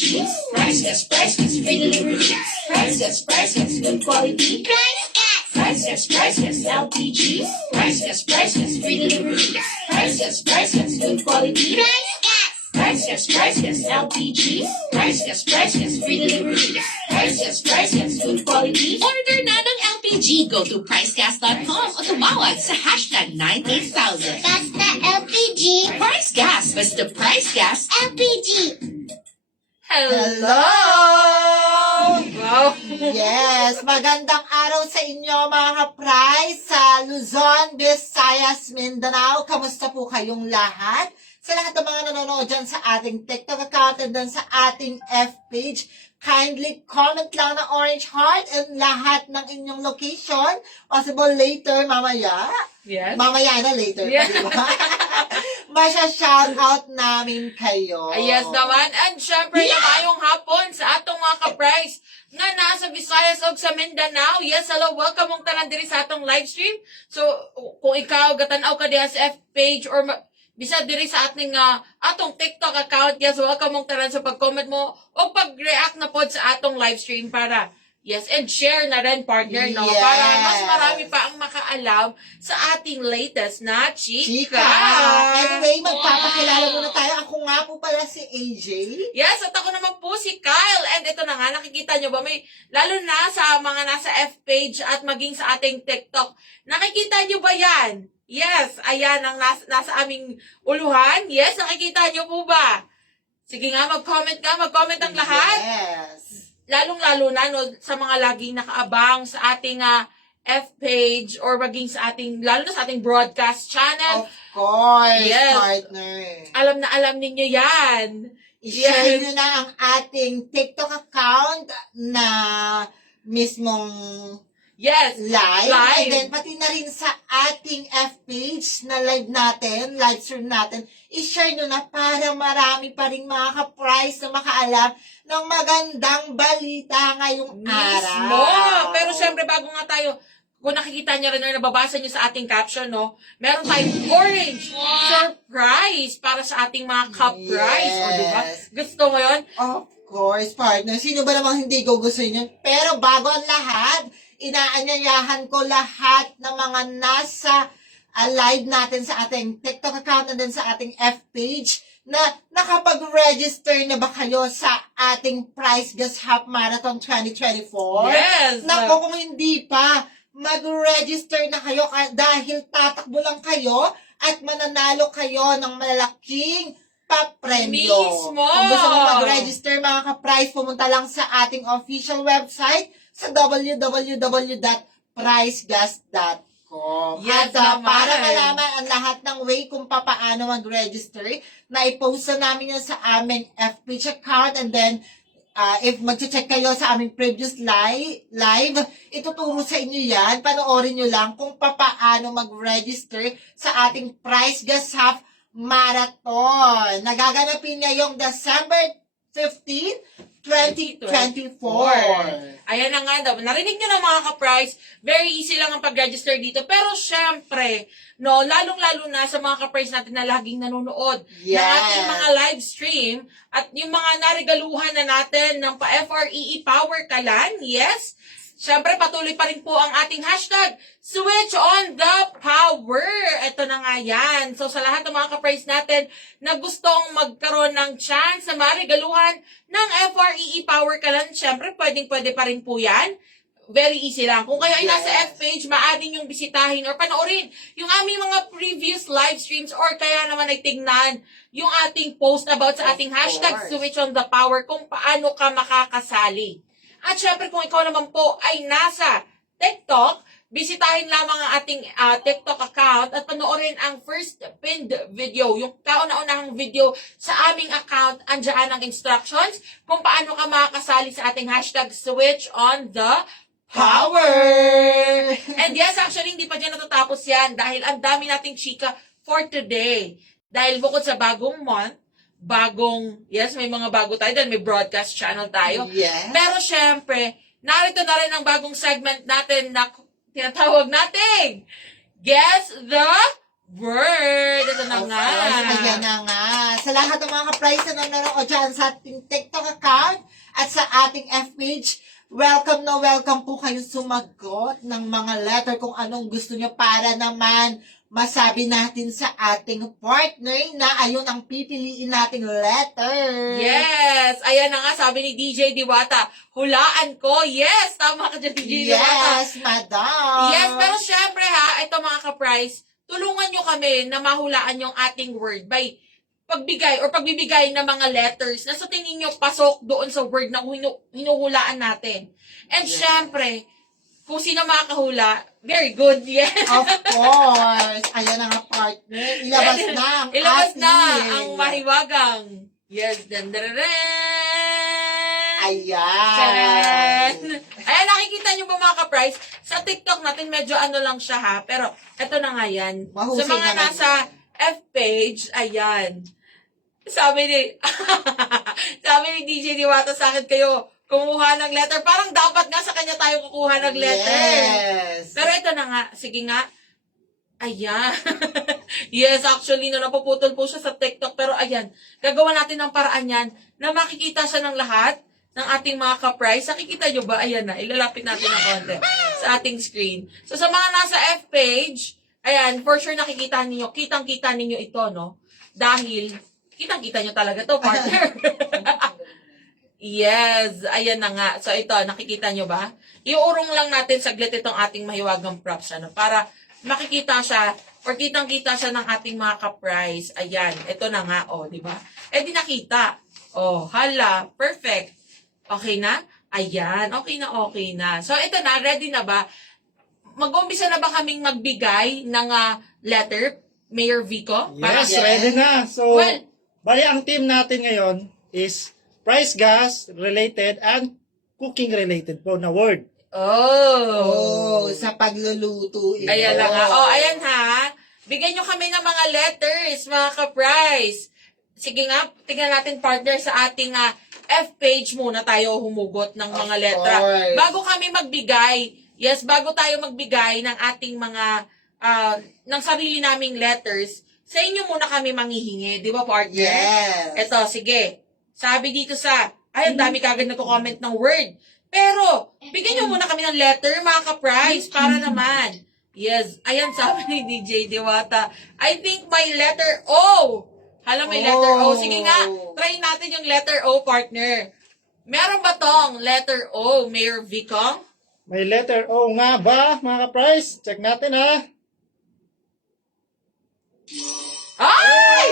LPG. Priceless, free delivery. Priceless, good quality. Priceless, LPG. Priceless, free delivery. Priceless, good quality. Priceless, LPG. Priceless, free delivery. Priceless, good quality. Order na ng LPG. Go to pricegas.com o tumawag sa hashtag 98000. Basta LPG. Price Gas. Basta Price Gas. LPG. Hello! Wow. Yes, magandang araw sa inyo mga ka-price sa Luzon, Visayas, Mindanao. Kamusta po kayong lahat? Sa lahat ng mga nanonood dyan sa ating TikTok account and then sa ating F page, kindly comment lang ng orange heart and lahat ng inyong location. Possible later, mamaya. Yes. Mamaya na later. Yeah. Diba? Masya-shoutout namin kayo. Yes naman. And syempre, ngayong hapon sa atong mga ka-price nga nasa Visayas o sa Mindanao. Yes, hello, welcome mong tanan diri sa atong live stream. So, kung ikaw gatanaw ka diha sa F page or bisa diri sa ating atong TikTok account, yes, welcome mong tanan sa pag-comment mo o pag-react na pod sa atong live stream para yes, and share na rin, partner, no? Yes. Para mas marami pa ang makaalam sa ating latest na chika. Anyway, magpapakilala muna tayo. Ako nga po pala si AJ. Yes, at ako naman po si Kyle. And ito na nga, nakikita nyo ba? May, lalo na sa mga nasa F page at maging sa ating TikTok. Nakikita nyo ba yan? Yes, ayan ang nasa aming uluhan. Yes, nakikita nyo po ba? Sige nga, mag-comment ang lahat. Yes. Lalong-lalo na no, sa mga laging nakaabang sa ating F page or maging sa ating, lalo na sa ating broadcast channel. Of course, Yes. partner. Alam ninyo yan. I-share Yes. nyo na ang ating TikTok account na mismong Yes. live. Live. And then, pati na rin sa ating F page na live natin, live stream natin, i-share nyo na para marami pa rin mga ka-price na makaalam ng magandang balita ngayong Mismo. araw. Pero syempre, bago nga tayo, kung nakikita niyo rin or nababasa niyo sa ating caption, no, meron tayong orange surprise para sa ating mga ka-price. Yes. O, diba? Gusto mo yun? Of course, partner. Sino ba namang hindi gugustuhin yun? Pero bago ang lahat, inaanyayahan ko lahat ng mga nasa live natin sa ating TikTok account and then sa ating F page na nakapag-register na ba kayo sa ating Price Gas Half Marathon 2024? Yes. Naku, kung hindi pa, mag-register na kayo dahil tatakbo lang kayo at mananalo kayo ng malaking papremyo. Mismo. Kung gusto mo mag-register mga ka-price, pumunta lang sa ating official website sa www.pricegas.com. Yes, At naman. para malaman ang lahat ng way kung paano mag-register, na i-post na namin yan sa aming FPage account and then if mag-check kayo sa aming previous live, ituturo sa inyo yan. Panoorin nyo lang kung paano mag-register sa ating Price Gas Half Marathon. Nagaganapin niya yung December 15, 2024. Ayan na nga daw. Narinig nyo na mga ka-price, very easy lang ang pag-register dito. Pero syempre, no, lalong-lalo na sa mga ka-price natin na laging nanonood Yes. ng ating mga live stream at yung mga narigaluhan na natin ng pa-FREE Power Kalan, yes. Syempre, patuloy pa rin po ang ating hashtag, Switch on the Power. Ito na nga yan. So, sa lahat ng mga ka-price natin na gustong magkaroon ng chance sa marigaluhan ng FREE Power Kalan, syempre, pwede pa rin po yan. Very easy lang. Kung kayo ay nasa F page, maaari yung bisitahin or panoorin yung aming mga previous live streams or kaya naman ay tignan yung ating post about sa ating hashtag, Switch on the Power, kung paano ka makakasali. At syempre, kung ikaw naman po ay nasa TikTok, bisitahin lamang ang ating TikTok account at panoorin ang first pinned video, yung kauna-unahang video sa aming account. Andiyan ang instructions kung paano ka makakasali sa ating hashtag Switch on the Power. And yes, actually, hindi pa dyan natatapos yan dahil ang dami nating chika for today. Dahil bukod sa bagong month, yes, may mga bago tayo dahil may broadcast channel tayo. Yes. Pero syempre, narito na rin ang bagong segment natin na tinatawag natin Guess the word. Ito na nga. Ayan na nga. Sa lahat ng mga ka-price na nanonood dyan sa ating TikTok account at sa ating F-page, welcome na welcome po kayong sumagot ng mga letter kung anong gusto nyo para naman masabi natin sa ating partner na ayun ang pipiliin nating letter. Yes! Ayan na nga, sabi ni DJ Diwata. Hulaan ko. Yes! Tama ka dyan, DJ Diwata. Yes, madam. Yes, pero syempre ha, ito mga ka-price, tulungan nyo kami na mahulaan yung ating word by pagbigay or pagbibigay ng mga letters na sa tingin nyo pasok doon sa word na hinuhulaan natin. And syempre, kung sino makakahula, very good, yes. Of course. Ayan na nga, partner. Ilabas na ang Ilabas na ating. ang mahiwagang. Yes, dandararan. Ayan. Charan! Ayan, nakikita nyo ba mga ka-price? Sa TikTok natin, medyo ano lang siya ha. Pero, eto na nga yan. Mahusay Sa mga naman nasa F-page, ayan. Sabi ni, sabi ni DJ Diwata sa akin, kayo, kumuha ng letter. Parang dapat nga sa kanya tayo kukuha ng letter. Yes. Pero ito na nga, sige nga. Ayan. Yes, actually, napuputol po siya sa TikTok. Pero ayan, gagawa natin ng paraan yan na makikita siya ng lahat ng ating mga ka-price. Nakikita nyo ba? Ayan na, ilalapit natin ng konti sa ating screen. So, sa mga nasa F-page, ayan, for sure nakikita ninyo, kitang-kita ninyo ito, no? Dahil, kitang-kita nyo talaga to, partner. Yes, ayan na nga. So, ito, nakikita nyo ba? Iurong lang natin saglit itong ating mahiwagang props, ano, para makikita siya or kitang-kita siya ng ating mga ka-price. Ayan, ito na nga, oh, di ba? Eh, di nakita. Oh, hala, perfect. Okay na? Ayan, okay na. So, ito na, ready na ba? Mag-umpisa na ba kaming magbigay ng letter, Mayor Vico? Yes, Yes. ready na. So, Well- bali ang team natin ngayon is price gas related and cooking related po na word. Oh, sa pagluluto ito. Ayan na nga. Oh, ayan ha. Bigyan nyo kami ng mga letters, mga ka-price. Sige nga, tingnan natin partner sa ating F-page muna tayo humugot ng mga Of letra. course. Bago kami magbigay, yes, bago tayo magbigay ng ating mga, ng sarili naming letters, sa inyo muna kami manghihingi. Di ba, partner? Yes. Eto, sige. Sabi dito sa, ay, ang dami kagad nagko-comment ng word. Pero, bigyan nyo muna kami ng letter, mga ka-price, para naman. Yes. Ayan, sabi ni DJ Diwata. I think my letter O. Hala, may letter O. Sige nga, try natin yung letter O, partner. Meron ba tong letter O, Mayor Vico? May letter O nga ba, mga ka-price? Check natin ha. Ay!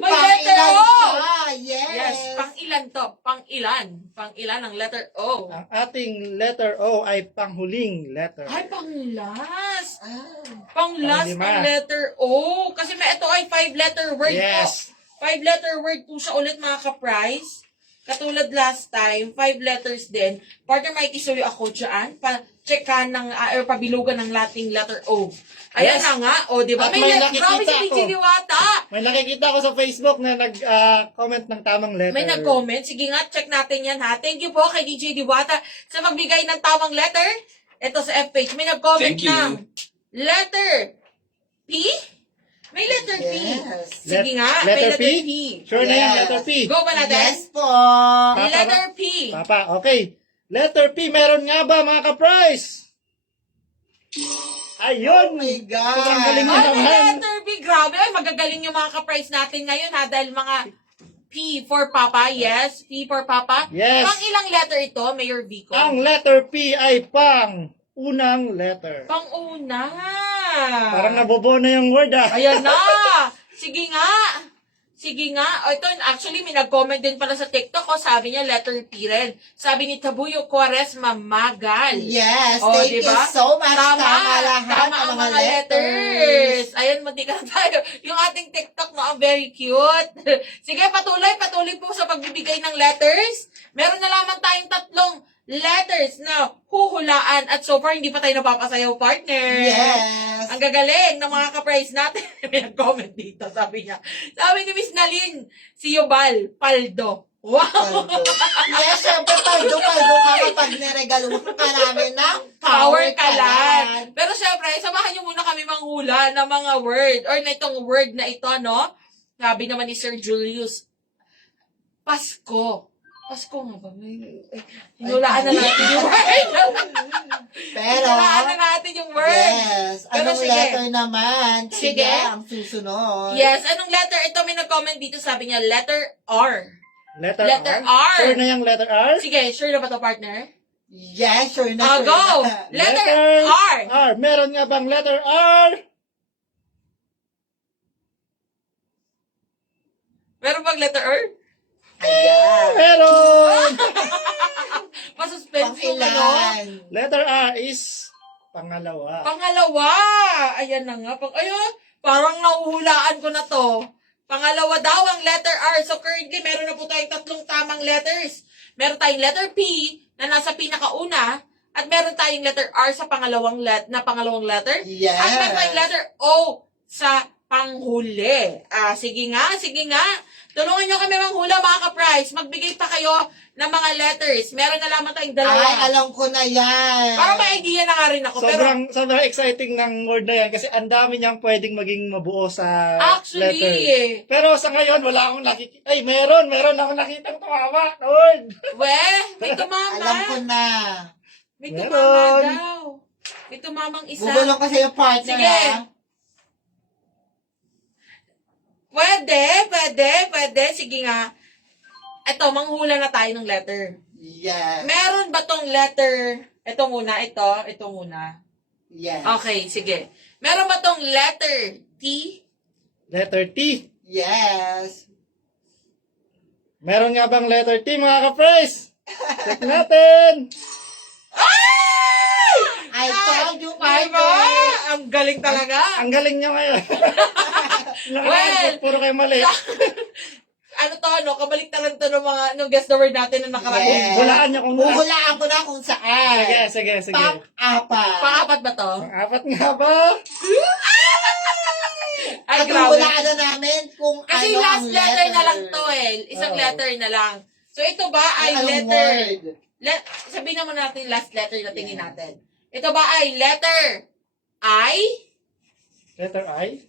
May letter Pang-ilan O! siya. Yes. Yes, pang-ilan to? Pang-ilan? Pang-ilan ang letter O? Ang ating letter O ay panghuling letter. Ay, pang-last. Ah. Pang-last Panglima. ang letter O. Kasi may ito ay 5-letter word Yes. po. 5-letter word po siya ulit mga ka-price. Katulad last time, 5 letters din. Partner, may kisuyo ako dyan. Pa-checkan ng, or pabilugan ng lating letter O. Ayan Yes. na nga. O, di ba? At may Grabe si nakikita DJ ako. Diwata. May nakikita ko sa Facebook na nag-comment ng tamang letter. May nag-comment. Sige nga, check natin yan ha. Thank you po kay DJ Diwata sa magbigay ng tamang letter. Ito sa F-page. May nag-comment Thank you. ng letter P? May letter P. Yes. Sige nga, may letter letter P? P. Sure na yan, Yes. letter P. Go ba natin? Yes po. Letter P. Papa, okay. Letter P, meron nga ba, mga ka-price? Ayun! Oh my God. Sobrang galing mo Ay, may naman. letter P. Grabe. Ay, magagaling yung mga ka-price natin ngayon ha. Dahil mga P for Papa. Yes, P for Papa. Yes. Pang ilang letter ito, Mayor Vico? Ang letter P ay pang unang letter. Pang-una. Parang nabobo na yung word ah. Ayan na! Sige nga! Sige nga. O, ito, actually, may nag-comment din pala sa TikTok. O, sabi niya, letter P rin. Sabi ni Tabuyo Quaresma Magal. Yes. O, Thank diba? you so much. Tama, lahat tama ng ang mga mga letters. Ayan, munti ka na tayo. Yung ating TikTok, no, very cute. Sige, patuloy po sa pagbibigay ng letters. Meron na lamang tayong 3 letters na huhulaan at so far hindi pa tayo napapasayaw, partner. Yes. Ang gagaling ng mga ka-price natin. May nag-comment dito, sabi niya. Sabi ni Miss Nalin, si Yobal Paldo. Wow! Paldo. Yes, syempre, paldo ka kapag niregaluhan ka namin ng Power kalan. Pero syempre, syempre, samahan niyo muna kami manghula ng mga word or na itong word na ito, no? Sabi naman ni Sir Julius, Pasko. Pasko nga ba? Hinulaan na natin yung word. Pero, Hinulaan na natin yung word. yes, Pero anong sige. letter naman? Sige. Ang susunod. Yes, anong letter? Ito may nag-comment dito, sabi niya, letter R. Letter Letter R. R. Sure na yung letter R? Sige, sure na ba to, partner? Yes, sure na, sure Go! na. Letter R. R. Meron nga bang letter R? Meron bang letter R? Ayan. Meron! Masuspense mo, ano? Pangilan. Letter R is pangalawa. Pangalawa. Ayan na nga. Ayun, parang nahuhulaan ko na to. Pangalawa daw ang letter R. So currently, meron na po tayong 3 tamang letters. Meron tayong letter P na nasa pinakauna. At meron tayong letter R sa pangalawang letter. Yes. At meron tayong letter O sa panghuli. Sige nga, sige nga. Tulungan nyo kami manghula, mga ka-prize. Magbigay pa kayo ng mga letters. Meron na lamang tayong 2. Ay, alam ko na yan. Parang may idea na nga rin ako. Sobrang exciting ng word na yan kasi ang dami niyang pwedeng maging mabuo sa Actually, letter. Pero sa ngayon, wala akong nakikita. Ay, meron akong nakitang tumama na word. may tumama. Alam ko na. May Meron. tumama daw. May tumamang isa. Gugulong kasi yung partner, Sige. ha? Pwede. Sige nga. Ito, manghula na tayo ng letter. Yes. Meron ba tong letter? Ito muna. Yes. Okay, sige. Meron ba tong letter T? Letter T. Yes. Meron nga bang letter T, mga ka-prize? Check natin. I told you, Diba? partner. Ang galing talaga. Ang galing niyo ngayon. Well, Puro kayo mali. Kabaliktaran to ng guest the word natin na nakarating. Yes. Hulaan niyo kung Huhulaan ko na kung saan. Sige. Pang-apat. Pang-apat ba to? Pang-apat nga ba? Ay, At grabe. huhulaan na namin kung Kasi ano last ang letter na lang to Isang Oo. letter na lang. So ito ba ay Anong letter? word? Sabihin naman natin last letter na tingin natin. Ito ba ay letter I? Letter I?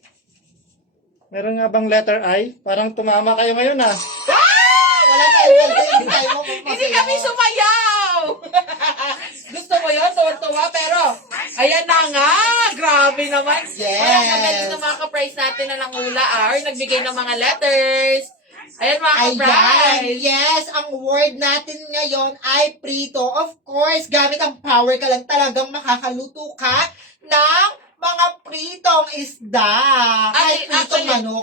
Meron nga bang letter I? Parang tumama kayo ngayon, ah. Wala tayong letter. Hindi tayo Hindi kami sumayaw! Gusto mo yun? Tuwa-tuwa, pero ayan na nga! Grabe naman! Yes. Wala na ganito sa mga ka-prize natin na nangula nagbigay ng mga letters. Ayan mga Ayan, ka-prize! yes, ang word natin ngayon ay prito. Of course, gamit ang power ka lang talagang makakaluto ka ng mga pritong isda. Kahit pritong manok,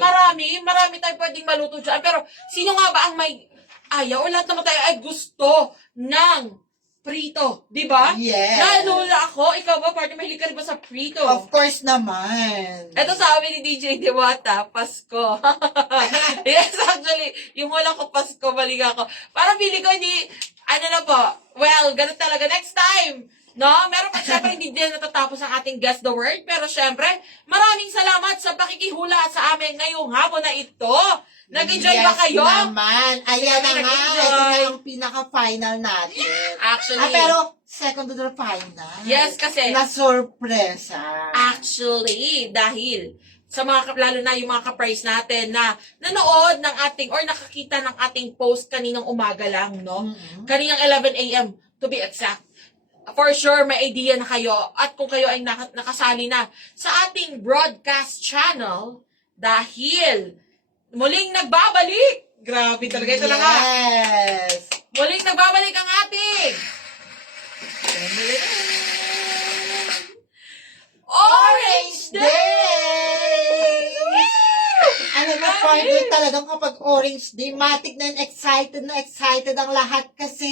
Marami tayong pwedeng maluto dyan. Pero, sino nga ba ang may ayaw? O lahat naman tayo ay gusto ng prito. Di ba? Yes. Nalula ako. Ikaw ba, partner, mahilig ka rin ba sa prito? Of course naman. Ito sabi ni DJ Diwata, Pasko. Yes, actually, yung wala ko Pasko, balik ako. Parang pili ko hindi, well, ganun talaga. Next time, no? Meron pa, syempre, hindi din natatapos ang ating Guess the Word. Pero syempre, maraming salamat sa pakikihula sa amin ngayong hapon na ito. Nag-enjoy ba kayo? Yes naman. Ayan na nga. Nag-enjoy. Ito na yung pinaka-final natin. Actually, Pero, second to the final. yes, kasi, Na-sorpresa. actually, dahil sa lalo na yung mga ka-prize natin na nanood ng ating or nakakita ng ating post kaninang umaga lang, no? Mhm. Kaninang 11 a.m. to be exact. For sure, may idea na kayo. At kung kayo ay nakasali na sa ating broadcast channel, dahil muling nagbabalik. Grabe talaga. Ito na nga. Yes. Muling nagbabalik ang ating Orange Day! Alam mo, partner, talagang kapag Orange Day, matik na excited ang lahat kasi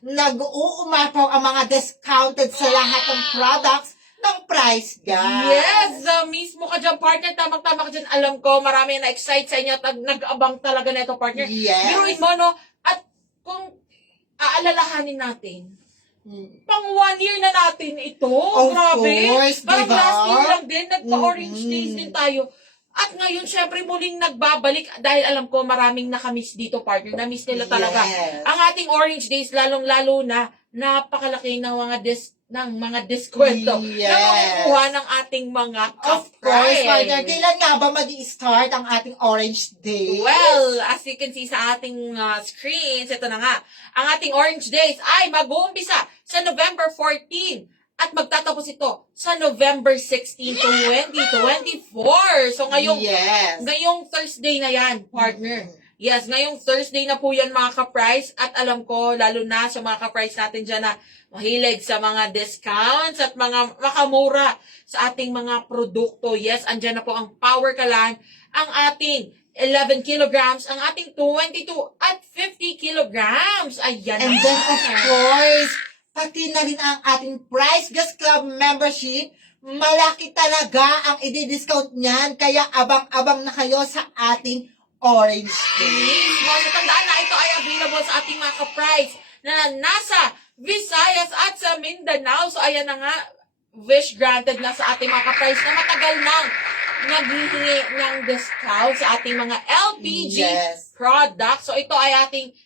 nag-uumapaw ang mga discounted sa lahat ng products ng Price Guide. Yes, mismo ka dyan, partner. Tamang-tama ka dyan. Alam ko, marami na excite sa inyo at nag-abang talaga na ito, partner. Yes. Biruin mo, no? At kung aalalahanin natin, pang 1 year na natin ito. Of Grabe. course, Parang diba? last year lang din, nagpa-orange Mhm. days din tayo. At ngayon, syempre, muling nagbabalik dahil alam ko maraming nakamiss dito, partner. Na-miss nila talaga. Yes. Ang ating orange days, lalong-lalo na, napakalaki ng mga ng mga diskwento Yes. na makukuha ng ating mga Of course, ka-price. partner. Kailan nga ba mag-i-start ang ating Orange Day? Well, as you can see sa ating screens, ito na nga. Ang ating Orange Days ay mag-uumpisa sa November 14 at magtatapos ito sa November 16 to 2024. So Yes. ngayong Thursday na yan, partner. Yes, ngayong Thursday na po yan mga ka-price at alam ko, lalo na sa mga ka-price natin dyan na mahilig sa mga discounts at mga makamura sa ating mga produkto. Yes, andyan na po ang Power Kalan, ang ating 11 kilograms, ang ating 22 at 50 kilograms. Ayan And na. then, of course, pati na rin ang ating Price Gas Club membership. Malaki talaga ang i-discount niyan. Kaya abang-abang na kayo sa ating Orange Day. Mga tandaan na ito ay available sa ating mga ka-price na nasa Visayas at sa Mindanao. So, ayan na nga, wish granted na sa ating mga ka-price na matagal nang naghihingi ng discount sa ating mga LPG Yes. products. So, ito ay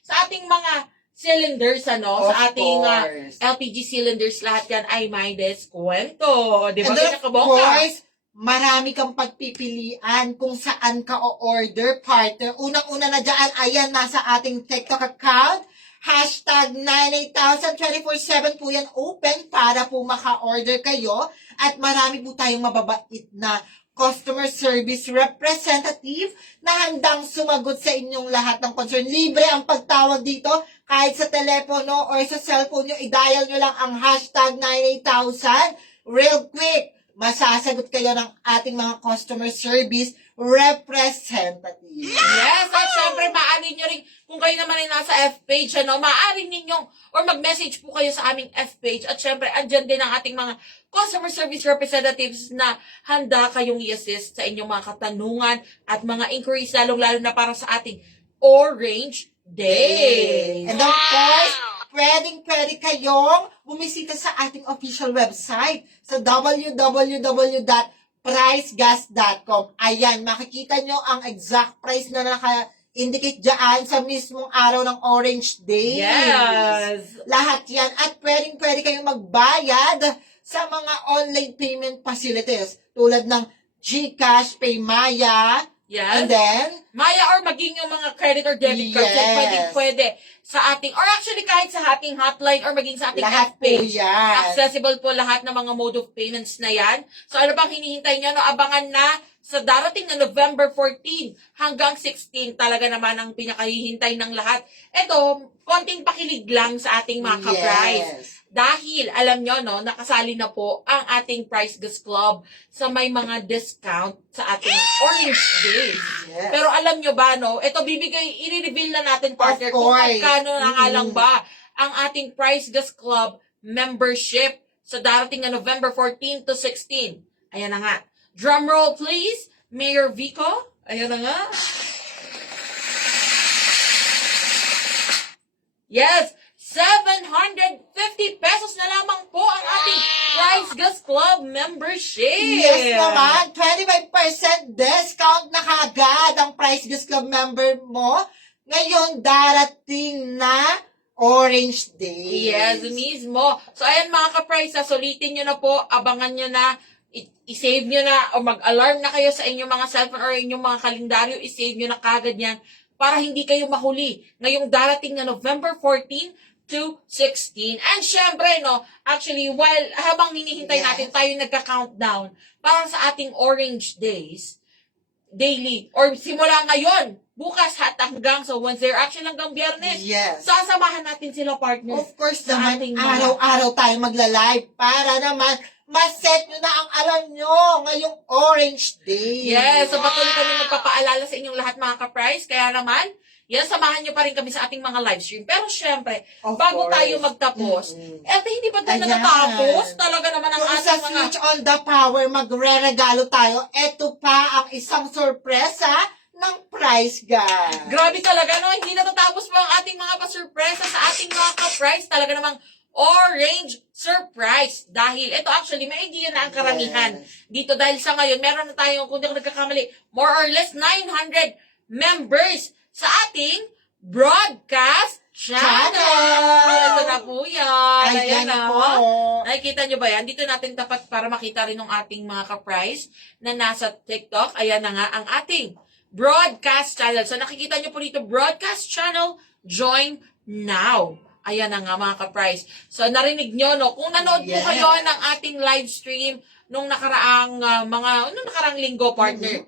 sa ating mga cylinders, Of sa ating course. LPG cylinders, lahat yan ay may deskwento. Di ba? And then, Kaya of kabongga. course, marami kang pagpipilian kung saan ka o-order, partner. Unang-una na dyan, ayan, nasa ating TikTok account. Hashtag 98000, 24/7 po yan open para po maka-order kayo. At marami po tayong mababait na customer service representative na handang sumagot sa inyong lahat ng concern. Libre ang pagtawag dito. Kahit sa telepono or sa cellphone nyo, i-dial nyo lang ang hashtag 98000. Real quick, masasagot kayo ng ating mga customer service representative. Yes, at syempre, maaari nyo rin, kung kayo naman ay nasa F-page, maaari ninyong, or mag-message po kayo sa aming F-page. At syempre, andyan din ang ating mga customer service representatives na handa kayong i-assist sa inyong mga katanungan at mga inquiries, lalong-lalo na para sa ating Orange Day. And of course, pwede kayong bumisita sa ating official website sa www.pricegas.com. Ayan, makikita nyo ang exact price na naka-indicate dyan sa mismong araw ng Orange Day. Yes. Lahat yan. At pwede kayong magbayad sa mga online payment facilities tulad ng GCash, Paymaya, Yes. and then, Maya or maging yung mga credit or debit cards, Yes. pwede sa ating, or actually kahit sa ating hotline or maging sa ating lahat po F-page. yan. Accessible po lahat ng mga mode of payments na yan. So ano bang hinihintay nyo? No, abangan na sa darating na November 14 hanggang 16, talaga naman ang pinakahihintay ng lahat. Ito, konting pakilig lang sa ating mga ka-price. Yes. Dahil, alam nyo, no, nakasali na po ang ating Price Gas Club sa may mga discount sa ating Orange Days. Yes. Pero alam nyo ba, no, ito i-reveal na natin, partner, Of kung course. magkano na nga lang ba ang ating Price Gas Club membership sa darating na November 14 to 16. Ayan na nga. Drum roll, please. Mayor Vico. Ayan na nga. Yes, 750 pesos na lamang po ang ating Price Gas Club membership. Yes naman, 25% discount na kagad ang Price Gas Club member mo. Ngayon, darating na Orange Day. Yes, mismo. So, ayan mga ka-price, sulitin nyo na po, abangan nyo na, i-save nyo na, o mag-alarm na kayo sa inyong mga cellphone or inyong mga kalendaryo, i-save nyo na kagad yan para hindi kayo mahuli ngayong darating na November 14 to 16. And syempre, no, actually, habang hinihintay natin tayo nagka-countdown para sa ating Orange Days, daily, or simula ngayon, bukas hanggang sa Wednesday, or actually hanggang Biyernes, Yes. sasamahan natin sila, partner. Of course sa naman, ating mga- araw-araw tayo magla-live para naman ma-set nyo na ang alarm nyo ngayong Orange Day. Yes, so patuloy kami magpapaalala sa inyong lahat mga ka-price. Kaya naman, yes, samahan nyo pa rin kami sa ating mga live stream. Pero syempre, Of bago course. tayo magtapos, hindi pa tayo Ayan. natatapos. Talaga naman ang Yung ating sa mga... Switch on the Power, magre-regalo tayo. Ito pa ang isang sorpresa ng Price Gas. Grabe talaga, no? Hindi natatapos pa ang ating mga pasurpresa sa ating mga ka-price. Talaga namang Orange Surprise. Dahil, ito actually, may idea na ang karamihan dito. Dahil sa ngayon, meron na tayong, kung di ako nagkakamali, more or less 900 members sa ating broadcast Channel! Ito na po yan. Ayan na. po. Nakikita nyo ba yan? Dito natin tapat para makita rin ng ating mga ka-price na nasa TikTok. Ayan na nga ang ating broadcast channel. So nakikita nyo po dito, broadcast channel, join now. Ayan na nga mga ka-price. So narinig nyo, no? Kung nanood po Yes. kayo ng ating live stream nung nakaraang nung nakaraang linggo, partner,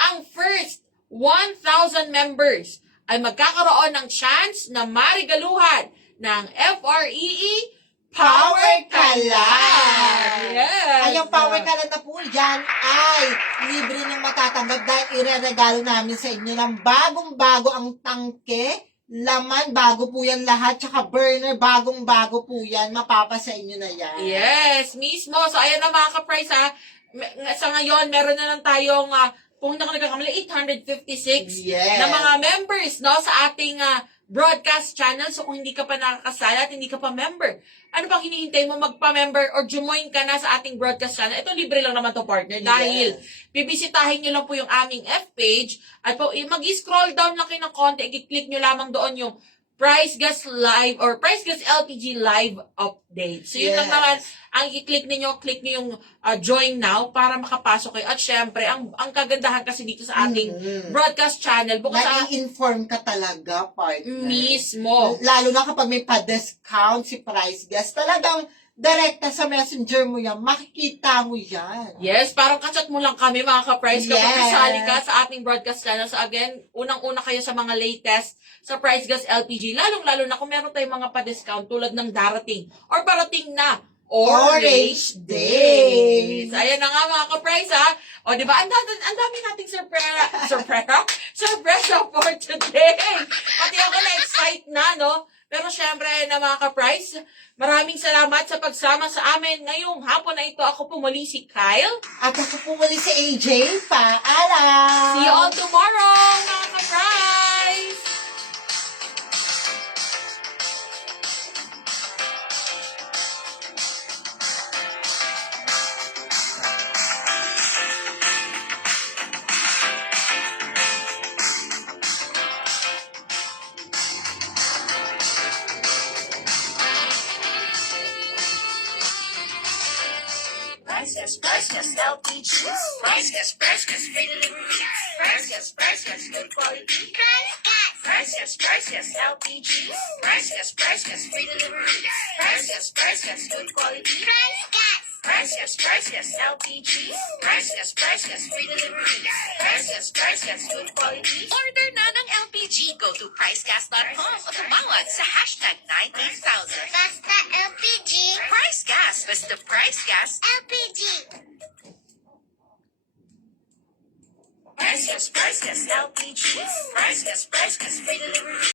ang first 1,000 members ay magkakaroon ng chance na marigaluhan ng FREE Power Kalan! Yes! Ay, yung Power Kalan na po dyan ay libre ng matatanggap dahil ireregalo namin sa inyo ng bagong-bago ang tangke. Laman, bago po yan lahat. Tsaka burner, bagong-bago po yan. Mapapa sa inyo na yan. Yes, mismo. So, ayan na mga ka-price ha. Sa ngayon, meron na lang tayong, kung hindi ako nagkakamali, 856 Yes. na mga members no sa ating broadcast channel. So, kung hindi ka pa nakakasala at hindi ka pa member, ano bang hinihintay mo magpa-member or join ka na sa ating broadcast channel? Ito, libre lang naman to partner. Dahil, bibisitahin nyo lang po yung aming F-page at po, mag-scroll down lang kayo ng konti, i-click nyo lamang doon yung Price Gas Live or Price Gas LPG Live Update. So, yun lang Yes. naman, ang i-click niyo, click niyo yung join now para makapasok kayo. At syempre, ang kagandahan kasi dito sa ating broadcast channel, bukod sa Nai-inform ka talaga, partner. mismo. Lalo na kapag may pa-discount si Price Gas, talagang direkta sa messenger mo yan, makikita mo yan. Yes, parang kachat mo lang kami mga ka-price kapag Yes. kasali ka sa ating broadcast channel. So again, unang-una kayo sa mga latest sa Price Gas LPG. Lalong-lalo na kung meron tayong mga pa-discount tulad ng darating or parating na Orange Days. Ayan na nga mga ka-price ha. O diba, ang dami nating surpresa for today. Pati ako na-excite na, no? Pero syempre na mga ka-price, maraming salamat sa pagsama sa amin ngayong hapon na ito. Ako po muli si Kyle. At ako po muli si AJ. Paalam! See you all tomorrow, mga ka-price! Price Gas LPG. Price Gas, free delivery. Price Gas, good quality. Price Gas LPG. Price Gas, free delivery. Price Gas, good quality. Price Gas LPG. Price Gas, free delivery. Price Gas, good quality. Order na ng LPG. Go to pricegas.com o tumawag sa hashtag 98000. Basta LPG. Price Gas. Basta Price Gas. LPG. Price Gas LPG. Price Gas, free delivery.